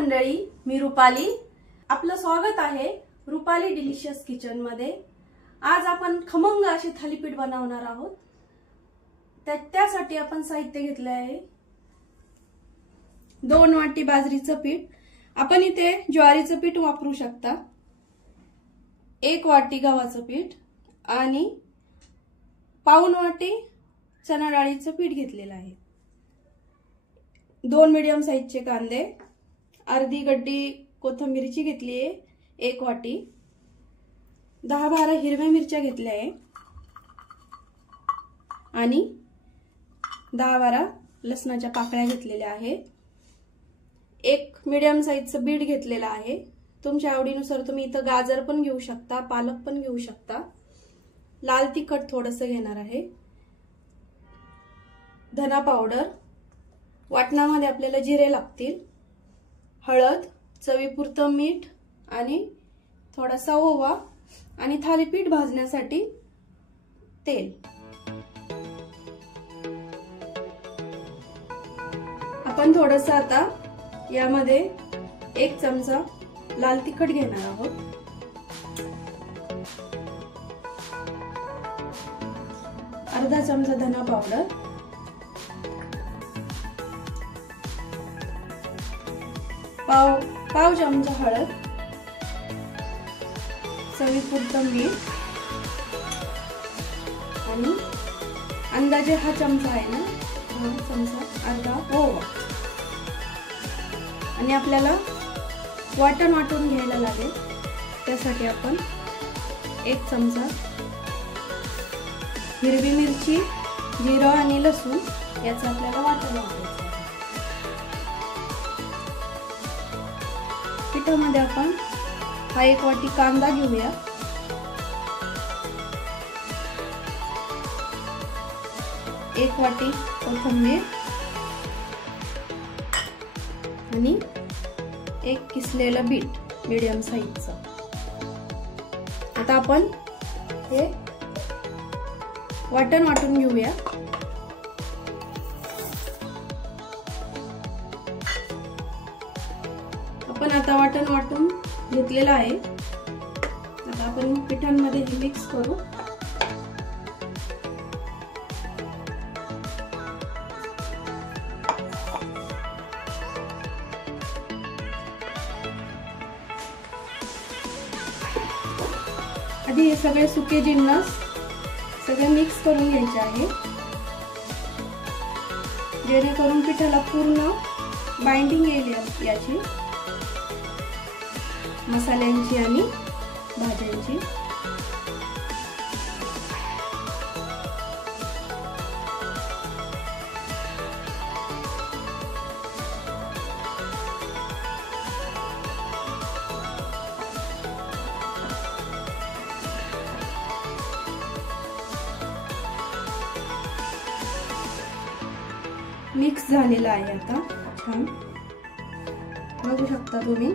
मंडळी, मी रुपाली. आपलं स्वागत आहे रुपाली डिलिशियस किचन मध्ये. आज आपण खमंग असे थालीपीठ बनवणार आहोत. त्यासाठी आपण साहित्य घेतले आहे 2 वाटी बाजरीचं पीठ. आपण इथे ज्वारीचं पीठ वापरू शकता. 1 वाटी गव्हाचं पीठ आणि पाऊण वाटी चणा डाळीचं पीठ घेतलेलं आहे. 2 मीडियम साइजचे कांदे, अर्धी गड्डी कोथिंबीरची घेतली आहे 1 वाटी, 10-12 हिरव्या मिरच्या घेतल्या आहे आणि 10-12 लसणाच्या पाकळ्या घेतलेल्या आहे. 1 मीडियम साइजचं बीट घेतलेला आहे. तुमच्या आवडीनुसार तुम्ही इथं गाजर पण घेऊ शकता, पालक पण घेऊ शकता. लाल तिखट थोडंसं घेणार आहे. धना पावडर, वाटणामध्ये आपल्याला जिरे लागतील, हळद, चवीपुरतं मीठ आणि थोडासा ओवा आणि थालीपीठ भाजण्यासाठी तेल. आपण थोडंसं आता यामध्ये 1 चमचा लाल तिखट घेणार आहोत. अर्धा चमचा धना पावडर, पाव चमचा हळद, चवीपुरतं मीठ आणि अंदाजे हा चमचा आहे ना, हा चमचा अर्धा ओवा. आणि आपल्याला वाटण वाटून घ्यायला लागेल. त्यासाठी आपण 1 चमचा हिरवी मिरची, जिरं आणि लसूण याचं आपल्याला वाटण वाटायचं. पिठामध्ये आपण हा 1 वाटी कांदा घेऊया. एक वाटी कोथिंबीर आणि 1 किसलेलं बीट मीडियम साइजचं. आता आपण हे वाटण वाटून घेऊया. आपण आता वाटण वाटून घेतलेलं आहे. आता आपण पिठांमध्ये हे मिक्स करू. आधी हे सगळे सुके जिन्नस सगळे मिक्स करून घ्यायचे आहे, जेणेकरून पिठाला पूर्ण बाइंडिंग येईल याची, मसाल्यांची आणि भाज्यांची. मिक्स झालेला आहे आता छान, बघू शकता तुम्ही.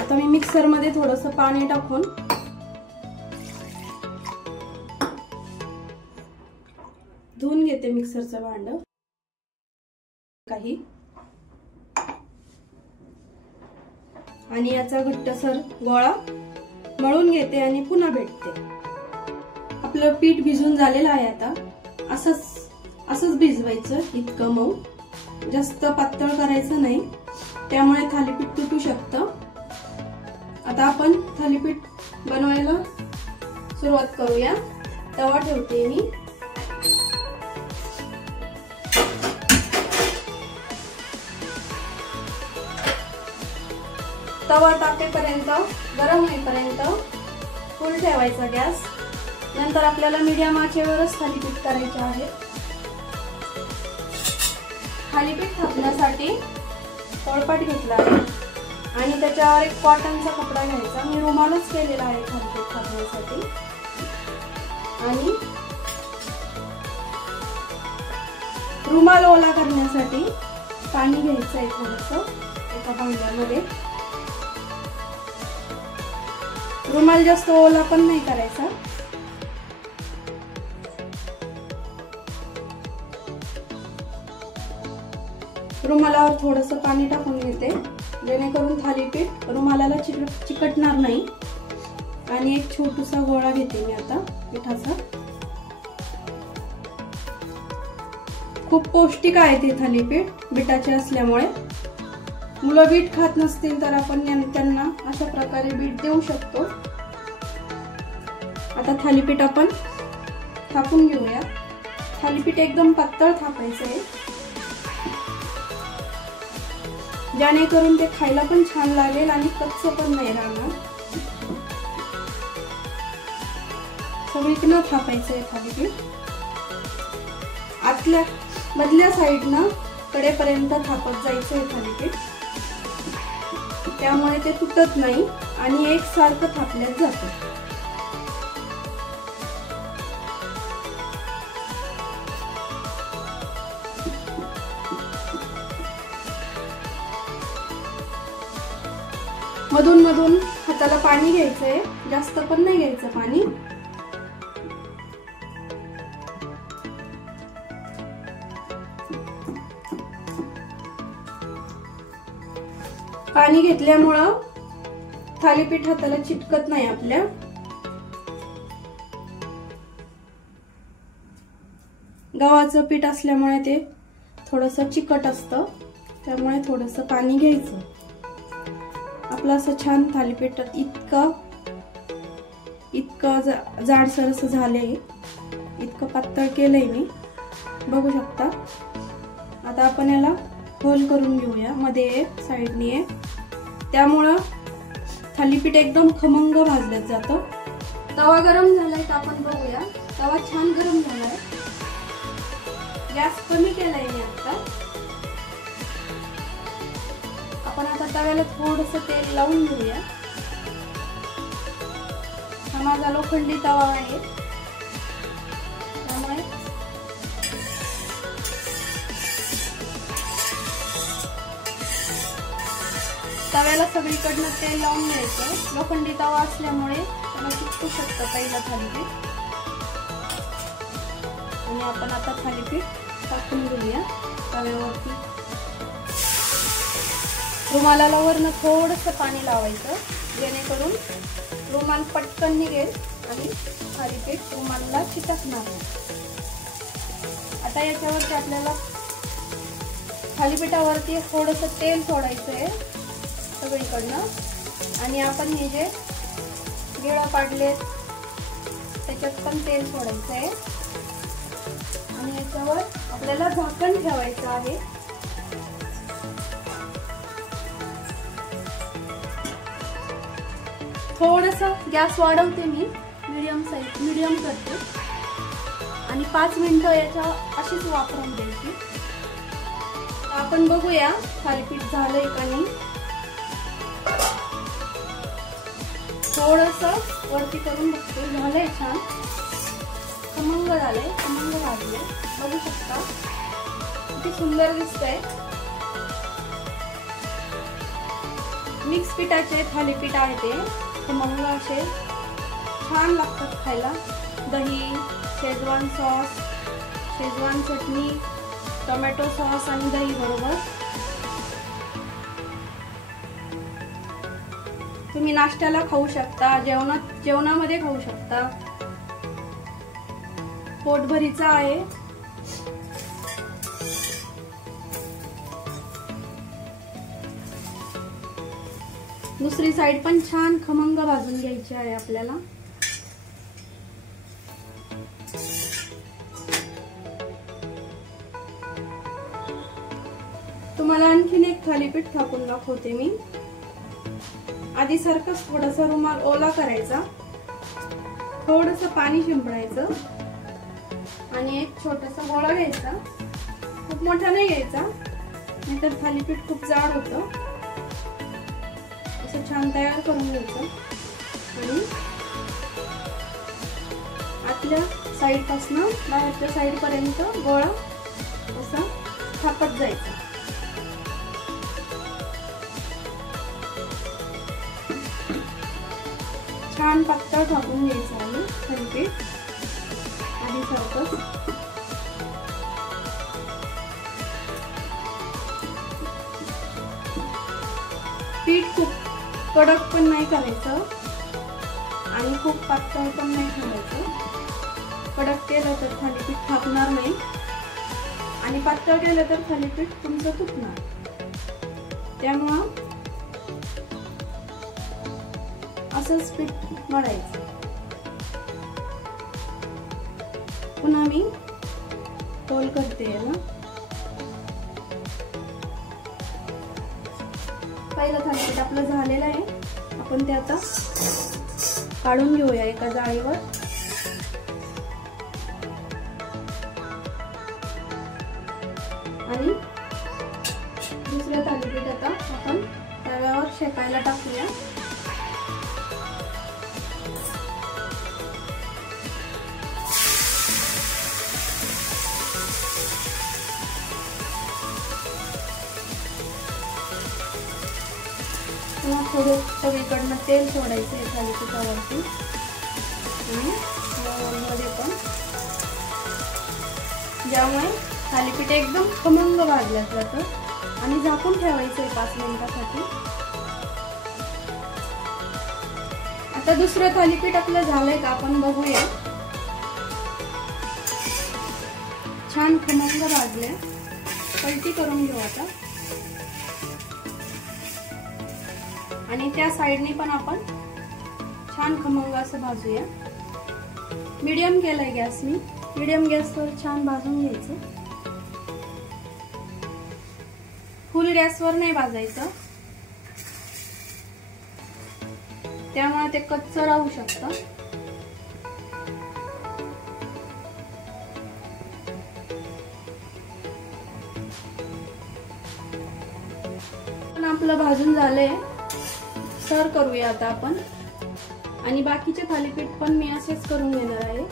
आता मी मिक्सर मध्ये थोडंसं पाणी टाकून धुवून घेते मिक्सरचं भांड काही, आणि याचा घट्टसर गोळा मळून घेते आणि पुन्हा भेटते. आपलं पीठ भिजून झालेलं आहे. आता असंच भिजवायचं, इतकं मऊ, जास्त पातळ करायचं नाही, त्यामुळे थालीपीठ तुटू शकतं. आता आपण थालीपीठ बनवायला सुरुवात करूया. तवा ठेवते मी. तवा तापेपर्यंत, गरम होईपर्यंत फुल ठेवायचा गॅस. नंतर आपल्याला मीडियम आचेवरच थालीपीठ करायचे आहे. थालीपीठ थापण्यासाठी पोळपाट घेतला आहे आणि त्याच्यावर 1 कॉटनचा कपडा घ्यायचा. मी रुमालच केलेला आहे थालीपीठ थापण्यासाठी. आणि रुमाल ओला करण्यासाठी पाणी घ्यायचं आहे थोडंसं एका भांड्यामध्ये. रुमाल जास्त ओला पण नाही करायचा. रुमालावर थोडंसं पाणी टाकून घेते, जेणेकरून थालीपीठ रुमालाला चिकटणार नाही. आणि एक छोटासा गोळा घेते मी आता पिठाचा. खूप पौष्टिक आहे ते थालीपीठ बीटाचे असल्यामुळे. मुलं बीट खात नसतील तर आपण त्यांना अशा प्रकारे बीट देऊ शकतो. आता थालीपीठ आपण थापून घेऊया. थालीपीठ एकदम पातळ थापायचं आहे, जेणेकरून ते खायला पण छान लागेल आणि कच्चं पण नाही राहणार. सगळीकडनं थापायचं आहे थालीपीठ. आतल्या मधल्या साईडनं कडेपर्यंत थापत जायचं आहे थालीपीठ. त्यामुळे ते तुटत नाही आणि एकसारखं थापल्यात जातं. मधून मधून हाताला पाणी घ्यायचंय, जास्त पण नाही घ्यायचं पाणी. पाणी घेतल्यामुळं थालीपीठ हाताला चिटकत नाही आपल्या. गव्हाचं पीठ असल्यामुळे ते थोडंसं चिकट असतं, त्यामुळे थोडंसं पाणी घ्यायचं. आपलं असं छान थालीपीठ इतकं जाडसर असं झालंय, इतकं पातळ केलंय मी, बघू शकता. आता आपण याला होल करून घेऊया, मध्ये एक साईडने एक. त्यामुळं थालीपीठ एकदम खमंग भाजलं जातं. तवा गरम झालाय का आपण बघूया. तवा छान गरम झालाय. गॅस कमी केलाय मी आता. आपण आता तव्याला थोडंसं तेल लावून घेऊया. हा माझा लोखंडी तवा आहे, त्यामुळे तव्याला सगळीकडनं तेल लावून घ्यायचं. लोखंडी तवा असल्यामुळे त्याला चिकटू शकतं पहिला थालीपीठ. आणि आपण आता थालीपीठ टाकून घेऊया तव्यावरती. रुमालाला वरनं थोडंसं पाणी लावायचं, जेणेकरून रुमाल पटकन निघेल आणि थालीपीठ रुमालाला चिटकणार नाही. आता याच्यावरती आपल्याला थालीपीठावरती थोडंसं तेल सोडायचं आहे सगळीकडनं. आणि आपण हे जे गिळा पाडले त्याच्यात पण तेल सोडायचं आहे. आणि याच्यावर आपल्याला झाकण ठेवायचं आहे. थोडंसं गॅस वाढवते मी, मीडियम करते. आणि 5 मिनिटं याच्या अशीच वापरून द्यायची. आपण बघूया थालीपीठ झालंय का नाही. थोडंसं वरती करून बघते. झालंय छान, खमंग झालंय, खमंग भाजलंय, बघू शकता किती सुंदर दिसतंय. मिक्स पिठाचे थालीपीठ आहे ते, खमंग असे छान लागतात खायला. दही, शेजवान सॉस, शेजवान चटणी, टोमॅटो सॉस आणि दही बरोबर तुम्ही नाश्त्याला खाऊ शकता, जेवणामध्ये खाऊ शकता. पोटभरीचा आहे. दुसरी साइड पण छान खमंग भाजून घ्यायची आहे आपल्याला. तुम्हाला आणखीन एक थालीपीठ थापून दाखवते मी. आधी सारखंच थोडासा रुमाल ओला करायचा, थोडंसं पाणी शिंपडायचं आणि एक छोटासा गोळा घ्यायचा. खूप मोठा नाही घ्यायचा, नाहीतर थालीपीठ खूप जाड होतं. असं छान तयार करून घ्यायचं आणि आतल्या साइड पासून बाहेरच्या साइड पर्यंत गोळा असा थापत जायचा. छान पातळ थापून घ्यायचं आहे थालीपीठ आधी सारखं. पीठ खूप कडक पण नाही करायचं आणि खूप पातळ पण नाही ठेवायचं. कडक केलं तर थालीपीठ थापणार नाही आणि पातळ केलं तर थालीपीठ तुमचं तुटणार. त्यामुळं असंच पीठ मळायचं. पुन्हा मी रोल करते याला. पहिलं थालीपीठ आपलं झालेलं आहे. आपण ते आता काढून घेऊया एका जाळीवर. आणि दुसऱ्या थालीपीठ आता आपण तव्यावर शेकायला टाकूया. थोडं सगळीकडनं तेल सोडायचं आहे थालीपीठावरती आणि मध्ये पण, ज्यामुळे थालीपीठ एकदम खमंग भाजलं जातं. आणि झाकून ठेवायचं आहे 5 मिनिटासाठी. आता दुसरं थालीपीठ आपलं झालंय का आपण बघूया. छान खमंग भाजले. पलटी करून घेऊ आता. आणि त्या साइडने पण आपण छान खमंग असं भाजूया. मीडियम केलाय गॅस मी. मीडियम गॅसवर छान भाजून घ्यायचं. फुल गॅसवर नाही भाजायचं, त्यामुळे ते कच्चं राहू शकतं. पण आपलं भाजून झालंय. सर्व करूया आता आपण. आणि बाकीचे थालीपीठ पण मी असेच करून घेणार आहे.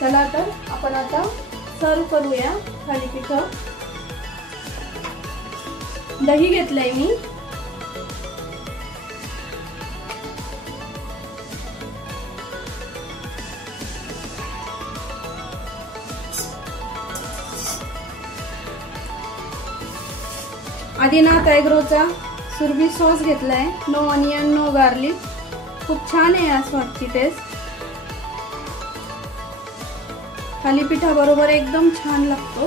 चला तर आपण आता सर्व करूया थालीपीठ. दही घेतलंय मी. आदिनाथ ॲग्रोचा सुरभी सॉस घेतलाय. No onion no garlic. खूप छान आहे या सॉसची टेस्ट. थालीपीठाबरोबर एकदम छान लागतो.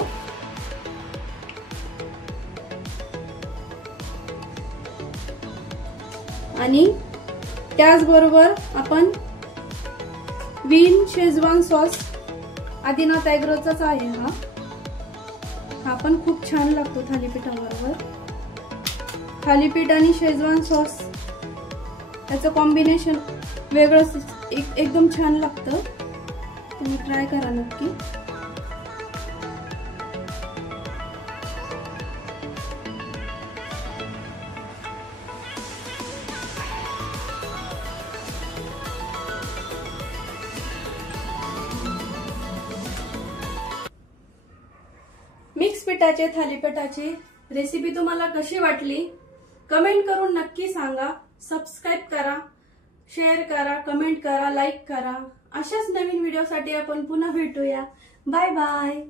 आणि त्याचबरोबर आपण विन शेजवान सॉस आदिनाथ ॲग्रोचाच आहे हा पण खूप छान लागतो थालीपीठाबरोबर. थालीपीठ आणि शेजवान सॉस त्याचं कॉम्बिनेशन वेगळंच एकदम छान लागतं. तुम्ही ट्राय करा नक्की. मिक्स पिठाचे थालीपीठाची रेसिपी तुम्हाला कशी वाटली कमेंट करून नक्की सांगा. सबस्क्राइब करा, शेअर करा, कमेंट करा, लाईक करा. अशाच नवीन व्हिडिओसाठी आपण पुन्हा भेटूया. Bye bye.